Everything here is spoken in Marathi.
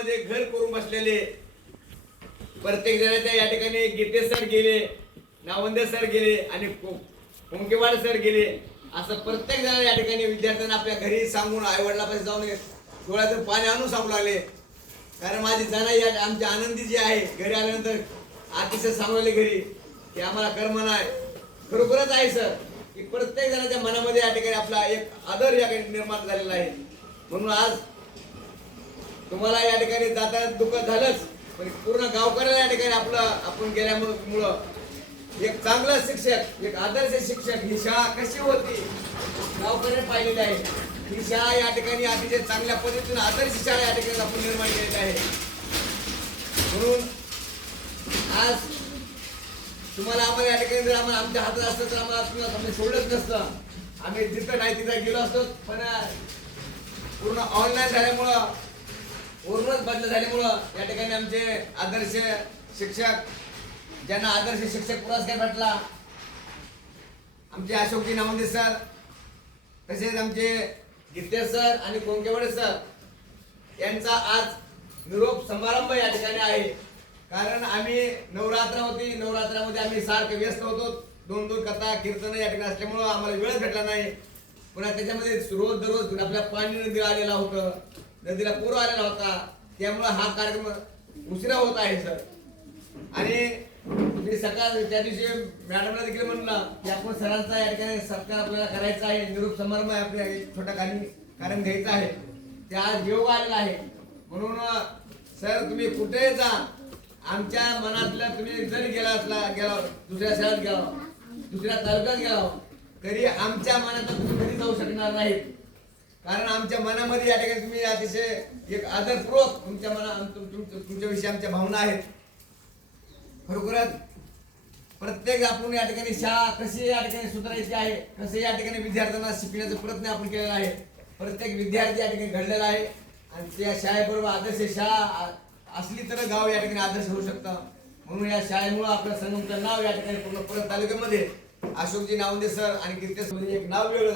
मध्ये घर करून बसलेले. प्रत्येक जणाच्या या ठिकाणी गीते सर गेले नावंदे सर गेले आणि कुंकेवाड सर गेले. असं प्रत्येक जण या ठिकाणी विद्यार्थ्यांना आपल्या घरी सांगून आईवडिलापासून जाऊन डोळ्यातून पाणी आणून सांगू लागले. कारण माझी जाणं या आमची आनंदी जी आहे घरी आल्यानंतर अतिशय सांगवले घरी की आम्हाला कर्म नाही खरोखरच आहे सर की प्रत्येक जणाच्या मनामध्ये या ठिकाणी आपला एक आदर या ठिकाणी निर्माण झालेला आहे. म्हणून आज तुम्हाला या ठिकाणी जाताना दुःख झालंच पण पूर्ण गावकऱ्याला या ठिकाणी आपलं आपण गेल्यामुळं एक चांगला शिक्षक एक आदर्श शिक्षक ही शाळा कशी होती? गावकऱ्याने पाहिलेली आहे. ही शाळा या ठिकाणी अतिशय चांगल्या पद्धतीने आदर्श शाळा या ठिकाणी आपण निर्माण केलेली आहे. म्हणून आज तुम्हाला आम्हाला या ठिकाणी जर आम्हाला आमच्या हातात असतं तर आम्हाला तुम्हाला आम्ही सोडलंच नसतं. आम्ही जिथं नाही तिथं गेलो असतो पण पूर्ण ऑनलाईन झाल्यामुळं पूर्णच बदल झाल्यामुळं या ठिकाणी आमचे आदर्श शिक्षक ज्यांना आदर्श शिक्षक पुरस्कार भेटला आमचे अशोकजी नामंदे सर तसेच आमचे गीते सर आणि कोंकेवडे सर यांचा आज निरोप समारंभ या ठिकाणी आहे. कारण आम्ही नवरात्र होती नवरात्रामध्ये आम्ही सारखे व्यस्त होतो. दोन दोन कथा कीर्तन या ठिकाणी असल्यामुळं आम्हाला वेळ भेटला नाही. पुन्हा त्याच्यामध्ये रोज दररोज आपल्या पाणी नदी आलेला होतं. नदीला पूर आलेला होता. त्यामुळं हा कार्यक्रम उशिरा होत आहे सर. आणि मी सकाळ त्या दिवशी मॅडमला देखील म्हणलं की आपण सरांचा या ठिकाणी सत्कार आपल्याला करायचा आहे. निरूप समारंभ आहे आपल्या एक छोटा काही कारण घ्यायचा आहे. ते आज योग आलेला आहे. म्हणून सर तुम्ही कुठेही जा. आमच्या मनातला तुम्ही जरी गेला असला गेला दुसऱ्या शहरात गेला दुसऱ्या तालुक्यात गेला तरी आमच्या मनात तुम्ही घरी जाऊ शकणार नाहीत. कारण आमच्या मनामध्ये या ठिकाणी तुम्ही अतिशय एक आदरपूर्वक तुमच्या मना तुमच्याविषयी आमच्या भावना आहेत. खरोखरच प्रत्येक आपण या ठिकाणी शाळा कशी या ठिकाणी सुधारायची आहे कसे या ठिकाणी विद्यार्थ्यांना शिकण्याचा प्रयत्न आपण केलेला आहे प्रत्येक विद्यार्थी या ठिकाणी घडलेला आहे. आणि त्या शाळेबरोबर आदर्श शाळा असली तर गाव या ठिकाणी आदर्श होऊ शकतं. म्हणून या शाळेमुळे आपल्या संगमचं नाव या ठिकाणी पूर्ण परत तालुक्यामध्ये अशोकजी नावंदे सर आणि कीर्तेश एक नाव वेगळं